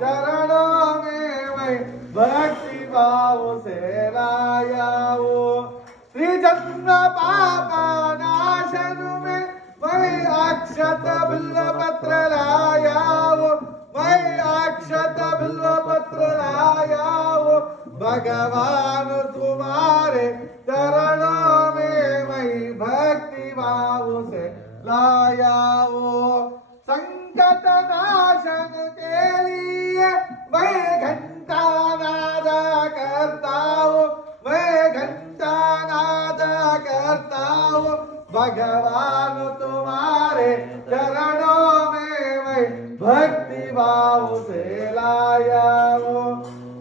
चरणों में मैं भक्ति भाव से लाया हूँ। त्रिजन्म पाप नाशन में मैं अक्षत बिल्व पत्र लाया हूँ। मैं अक्षत बिल्व पत्र लाया हूँ। भगवान तुम्हारे चरणों में मैं भक्ति भाव से लाया हूँ। संकट नाशन के लिए मैं घंटा नाद करता हूँ। मैं घंटा नाद करता हूँ। भगवान तुम्हारे चरणों में मैं भक्ति भाव से लाया हूँ।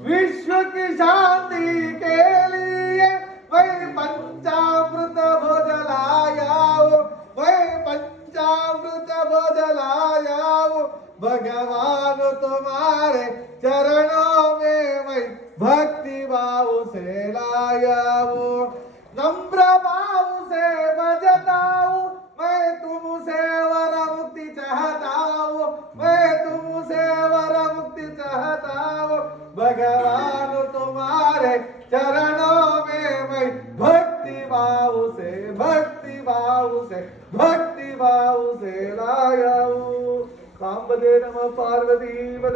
विश्व की शांति के लिए मैं पंचामृत भोज लाया हूँ। मैं पंचामृत भोज लाया हूँ। भगवान तुम्हारे चरणों में मैं भक्ति भाव से लाया हूँ। नम्र भाव से बजता हूँ। मैं तुमसे वर मुक्ति चाहता हूँ। मैं तुमसे वर मुक्ति चाहता हूँ। भगवान तुम्हारे चरणों में मैं भक्ति भाव से भक्ति भाव से भक्ति भाव से लाया हूँ। सांबदे नमः पार्वती